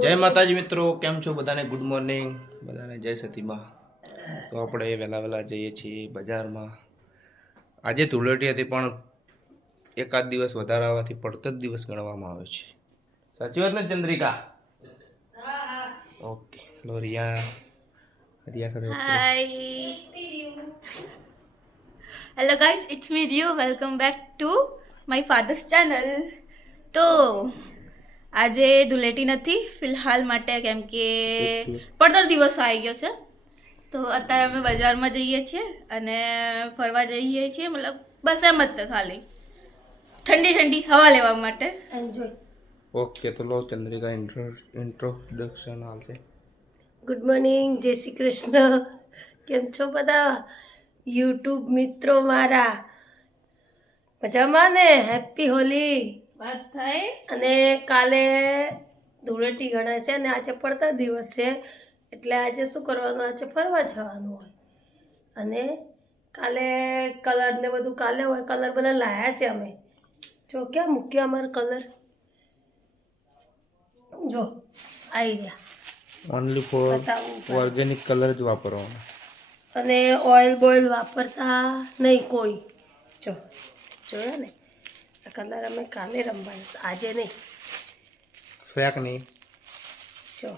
જય માતાજી મિત્રો, કેમ છો બધાને? ગુડ મોર્નિંગ બધાને, જય સતીમાં. તો આપણે વહેલા જઈએ છીએ બજારમાં. આજે ધૂળેટી હતી પણ એકાદ દિવસ વધારે આવવાથી પડતો જ દિવસ ગણવામાં આવે છે. સાચી વાત ને ચંદ્રિકા? ઓકે. લો રિયા સાથે Hi. Hello guys, it's me Rio. Welcome back to my father's channel. તો આજે ધૂળેટી નથી ફિલહાલ માટે કેમ કે પડતર દિવસ આવી ગયો છે. તો અત્યારે અમે બજારમાં જઈએ છીએ અને ફરવા જઈએ છીએ, મતલબ બસ એમ જ તો ખાલી ઠંડી ઠંડી હવા લેવા માટે. એન્જોય. ઓકે. તો લો ચંદ્રિકા ઇન્ટ્રોડક્શન હાલશે. ગુડ મોર્નિંગ, જય શ્રી કૃષ્ણ. કેમ છો બધા યુટ્યુબ મિત્રો મારા? મજામાં ને? હેપી હોલી. વાત થાય. અને કાલે ધૂળેટી ગણાય છે અને આજે પડતા દિવસ છે, એટલે આજે શું કરવાનું? આજે ફરવા જવાનું હોય. અને કાલે કલર ને બધું કાલે હોય. કલર બધા લાયા છે અમે. જો ક્યાં મૂક્યા અમારા કલર? જો આવી રહ્યા. ઓનલી ફોર ઓર્ગેનિક કલર જ વાપરવાનો અને ઓઇલ બોઇલ વાપરતા નહીં કોઈ. જો જોયા ને, આ કલર અમે કાલે રમવાના, આજે નહીં. ફેક નહીં. જો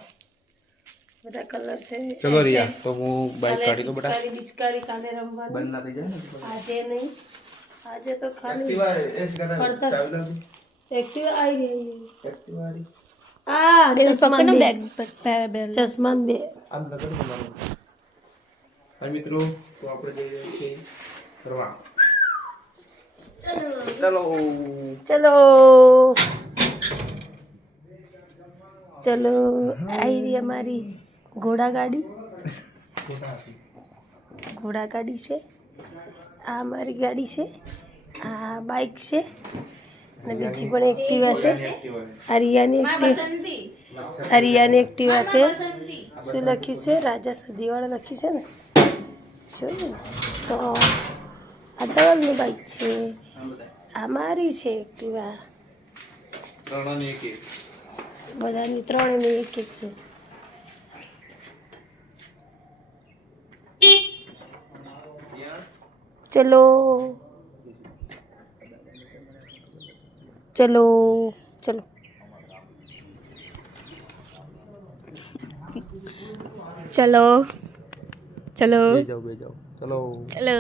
બધા કલર છે. ચલો રિયા, તો હું બાઈક કાઢી દો બેટા. પિચકારી કાલે રમવાનું, બંધ ના થઈ જાય ને. આજે નહીં. આજે તો ખાલી એક્ટિવા એ જ પડતા. ચાવી લાવજો. એક્ટિવા આવી ગઈ. એક્ટિવા વાળી આ ચશ્મા બેગ ચશ્મા બે. આમ નકર તમારું. હા મિત્રો, તો આપણે જઈ રહ્યા છીએ ફરવા. ચલો ચલો ચલો. આવી રહી અમારી ઘોડા ગાડી. ઘોડા ગાડી છે. આ અમારી ગાડી છે. આ બાઇક છે અને બીજી પણ એક્ટિવા છે. આ રિયાની એક્ટિવા છે. શું લખ્યું છે? રાજા સદીવાળા લખ્યું છે ને, જોયું ને? તો આ ધવલની બાઇક છે. આ મારી છે એક્ટિવા. ત્રણની એક એક. બધાની ત્રણેયની એક એક છે. ચલો ચલો ચલો. ચલો ચલો બે જાઓ ચલો. ચલો.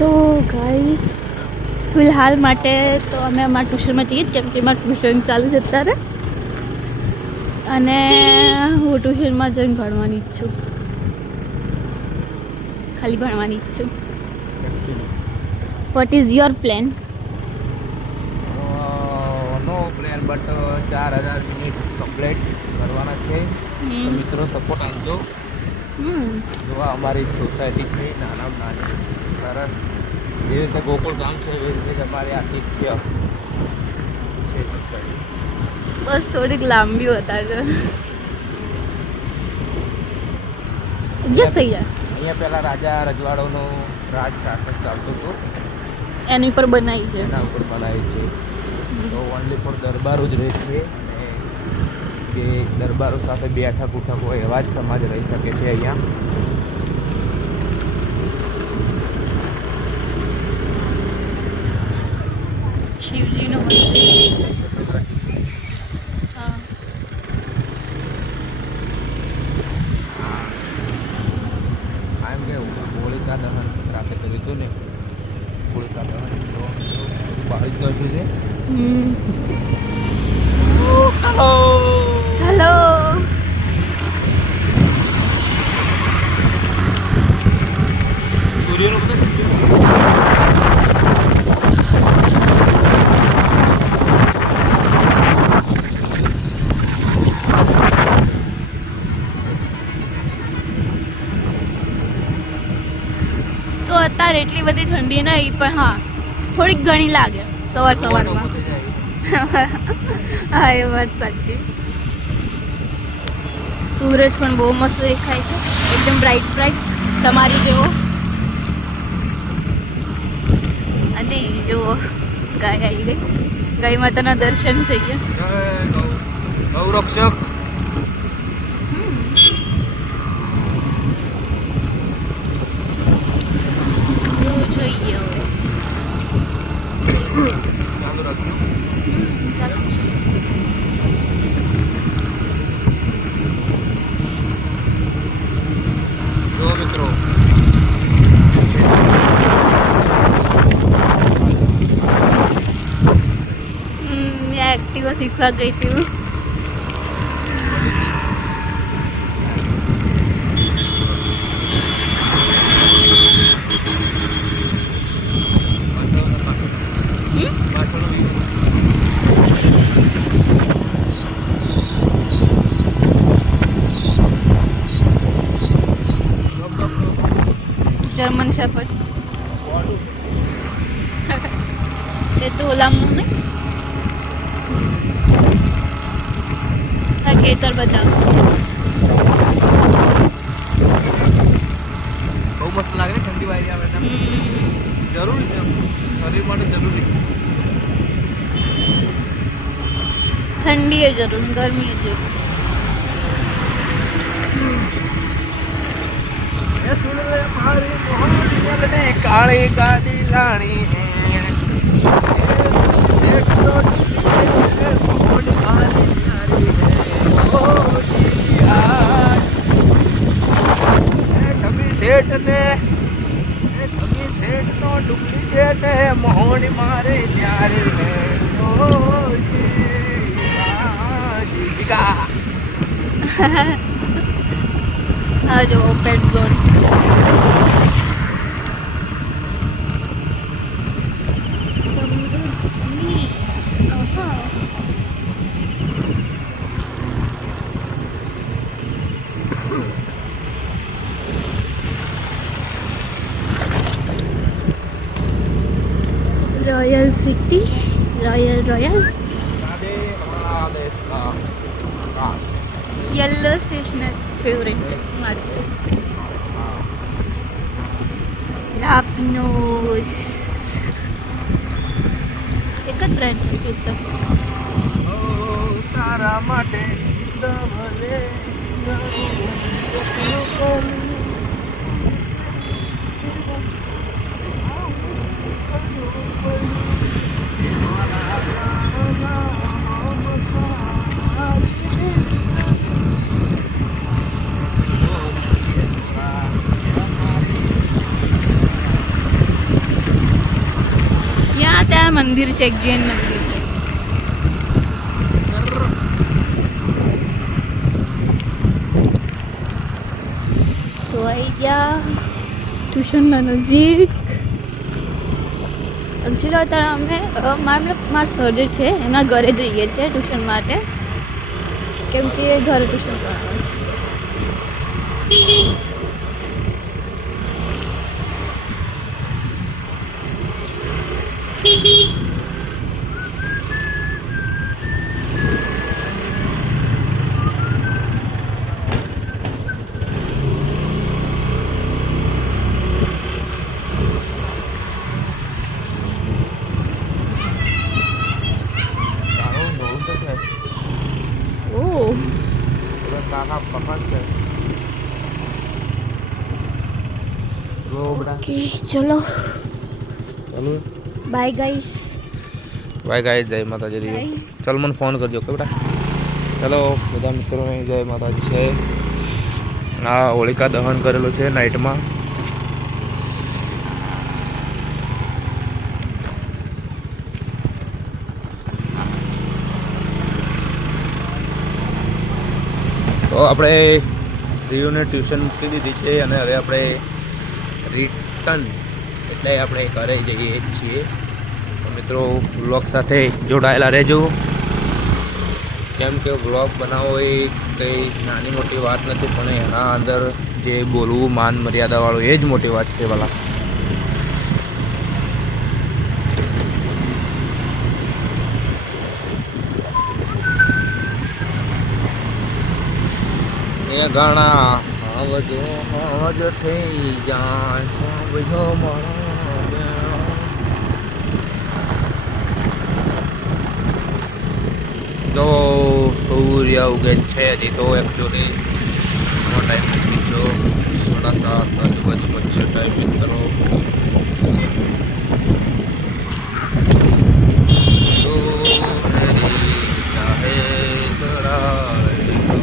તો ગાઈસ ફિલહાલ માટે તો અમે અમારા ટ્યુશનમાં જઈએ કેમ કે અમારું ટ્યુશન ચાલુ છે અત્યારે, અને હું ટ્યુશનમાં જઈને ભણવાની જ છું. ખાલી ભણવાની જ છું. What is your plan? No plan, but 4000 minute complete કરવાના છે. તો મિત્રો સપોર્ટ આપજો. જો આ અમારી સોસાયટી છે, નાનામાં નાની સરસ. જે રીતે ગોકુળ ગામ છે એવી રીતે અમારી આતિથ્ય છે સોસાયટી. બસ થોડીક લાંબી વધારે એડજસ્ટ થઈ જાય. અહીંયા પહેલા રાજા રજવાડોનો રાજ શાસન ચાલતું હતું, એની પર બનાવી છે. એના ઉપર બનાવી છે. તો ઓનલી ફોર દરબારો જ રહે છે, અને કે દરબારો સાથે બેઠક ઉઠક હોય એવા જ સમાજ રહી શકે છે અહીંયા. શિવજીનું મંદિર. હા. આમ કે હોળિકા દહન રાતે કર્યું હતું ને, હોળિકા દહન તો બહાર જ દર્શું છે. ચલો. સૂર્યનું બધા તો અત્યારે એટલી બધી ઠંડી નહીં, પણ હા થોડીક ઘણી લાગે સવારમાં. હા, એ વાત સાચી. સૂરજ પણ બહુ મસ્ત દેખાય છે, એકદમ બ્રાઇટ તમારી જેવો. અને જુઓ ગાય આવી ગઈ. ગાય માતાના દર્શન થઈ ગયા. ગૌરક્ષક તો જોઈએ હવે. ચાલુ રાખ્યું. ચાલુ છે. જો મિત્રો મેં એક્ટિવા શીખવા ગઈ હતી હું. પાછળનો વ્યૂ. German shepherd. એ તો ઓલામનું નહીં. આ ખેતર બધા. બહુ મસ્ત લાગે ને ઠંડી વાળી આવે એટલે જરૂરી છે શરીર માટે જરૂરી. ઠંડી એ જરૂર, ગરમી એ જરૂર. કાળી ગાડી લાણી શેઠ ને સમી શેઠ નો ડુપ્લિકેટ મોહણી મારે ત્યારે આ જો પેટ ઝોન. Royal city, royal yellow station favourite लापनोस. एक જ બ્રાન્ડ છે જોતા. તારા માટે ત્યાં મંદિર છે, એક જૈન મંદિર છે. તો આવી ગયા ટ્યુશનના નજીક. એકચ્યુઅલી અત્યારે અમે મારા સર જે છે એમના ઘરે જઈએ છીએ ટ્યુશન માટે, કેમ કે ઘરે ટ્યુશન કરવાનું છે. ઓકે ચલો બાય ગાઈસ. બાય ગાઈસ, જય માતાજી. ચલ મને ફોન કરજો કે બેટા. ચલો બધા મિત્રોને જય માતાજી. છે આ હોલિકા દહન કરેલું છે નાઇટમાં. તો આપણે રીયુને ટ્યુશન મૂકી દીધી છે અને હવે આપણે રિટર્ન એટલે આપણે ઘરે જઈએ છીએ. તો મિત્રો વ્લોગ સાથે જોડાયેલા રહેજો, કેમ કે વ્લોગ બનાવવો એ કંઈ નાની મોટી વાત નથી, પણ એના અંદર જે બોલવું માન મર્યાદાવાળું એ જ મોટી વાત છે વાલા. એ ગાણા આવજો હજ થઈ જાય બધો મારા સૂર્ય ઉગે છે હજી તો એકચ્યુઅલી ટાઈમ નથી જો 7:30 આજુબાજુનો છે ટાઈમ મિત્રો. તો મેરી ચાહે સરાય તો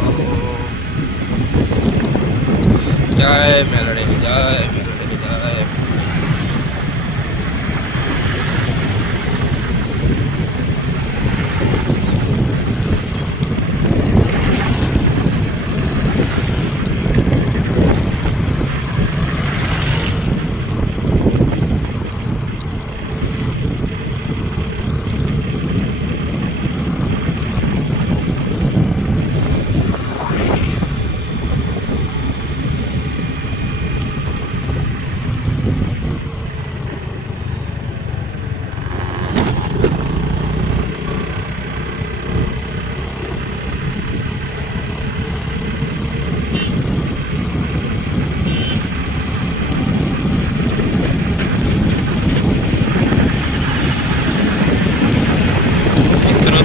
જય મેલડી જય મેલડી જય.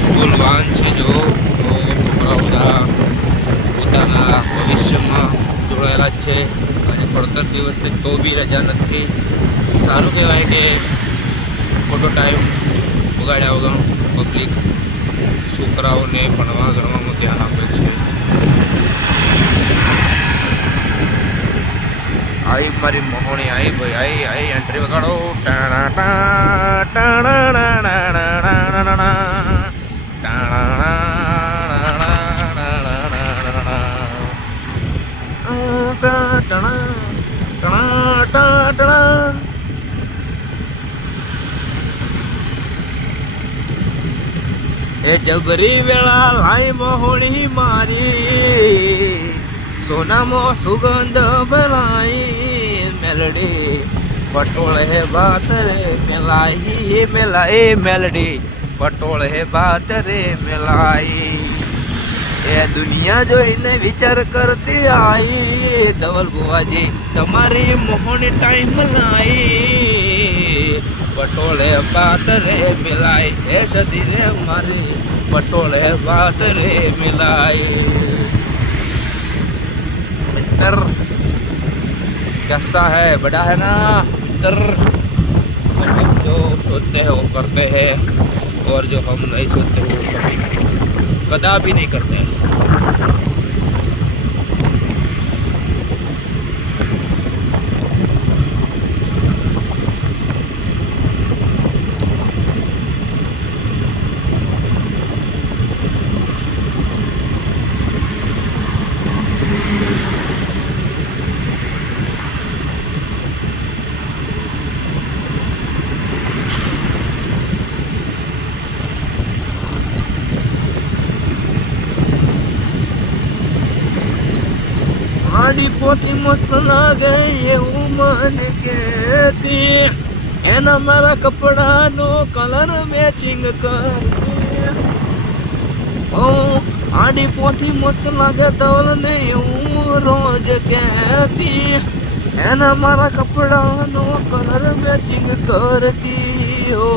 સ્કૂલ વાન છે જો છોકરાઓ બધા પોતાના ભવિષ્યમાં જોડાયેલા છે અને પડતર દિવસે તો બી રજા નથી. સારું કહેવાય કે ખોટો ટાઈમ બગાડ્યા વગર પબ્લિક છોકરાઓને ભણવા ગણવામાં ધ્યાન આપે છે. આઈ મારી મોહણી આઈ ભાઈ આઈ આઈ એન્ટ્રી વગાડો. ટાણા ટા ટાણા એ જબરી વેળા લાઈ મોહણી મારી સોનામાં સુગંધ ભલાઈ મેલડી પટોળ હે બાત રે મેલાઈ મેલાઈ મેલડી પટોળ હે બાત રે મેલાઈ. એ દુનિયા જોઈને વિચાર કરતી આઈ ધવલ બુવાજી તમારી મોહની ટાઈમ લાઈ પટોળ હે બાત રે મેલાઈ. એ સદી રે મારી પટોળ હે બાત રે મેલાઈ. मित्र कैसा है बड़ा है ना मित्र. जो सोचते हैं वो करते हैं और जो हम नहीं सोचते वो कदापि नहीं करते. આડી પોથી મસ્ત લાગે એવું મને કહેતી એના મારા કપડાનો કલર મેચિંગ કરતી. ઓ આડી પોથી મસ્ત લાગે ધવલ ને એવું રોજ કહેતી એના મારા કપડાનો કલર મેચિંગ કરતી. હો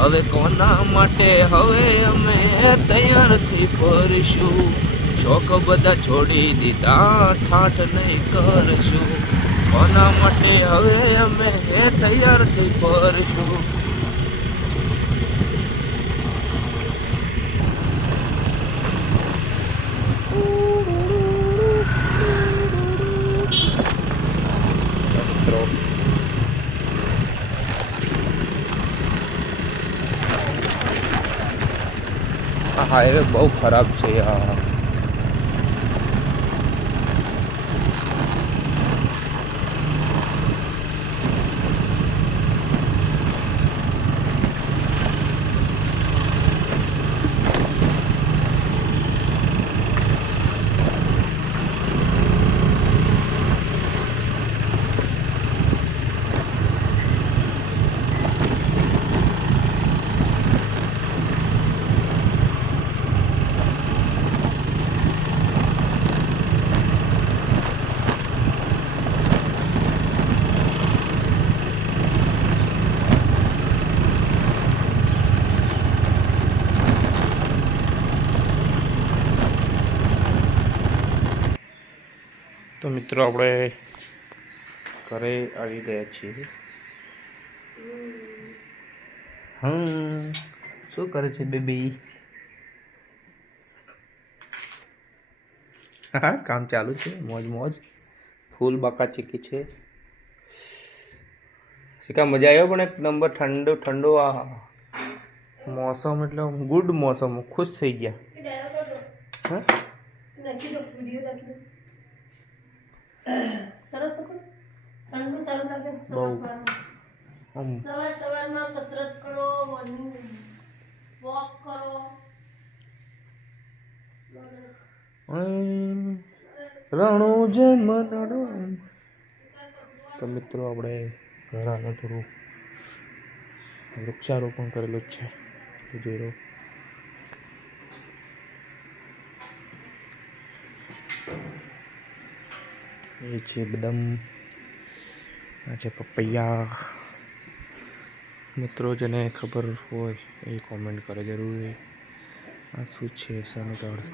હવે કોના માટે હવે અમે તૈયારથી ફરીશું. શોખ બધા છોડી દીધા ઠાઠ નહીં કરશું. કોના માટે હવે અમે તૈયારથી ફરશું. આ હાઈવે બહુ ખરાબ છે યાર. મિત્રો આપણે ઘરે આવી ગયા છીએ. શું કરે છે બેબી? હા, કામ ચાલુ છે. મોજ મોજ ફૂલ બાકા ચીકી છે. શીખા મજા આવ્યો પણ એક નંબર ઠંડો ઠંડો. આ મોસમ એટલે ગુડ મોસમ. ખુશ થઈ ગયા. હા, સરસ હતું. ઠંડુ સારું લાગે. બહુ. સવાર સવારમાં કસરત કરો, મોર્નિંગ વોક કરો. રણો જન્મ તો મિત્રો આપણે ઘર આગળ થોડું વૃક્ષારોપણ કરેલું જ છે, તો જોઈ લો. એ છે બદામ, આ છે પપૈયા. મિત્રો જેને ખબર હોય એ કોમેન્ટ કરે જરૂર. આ શું છે? શાનું ઝાડ?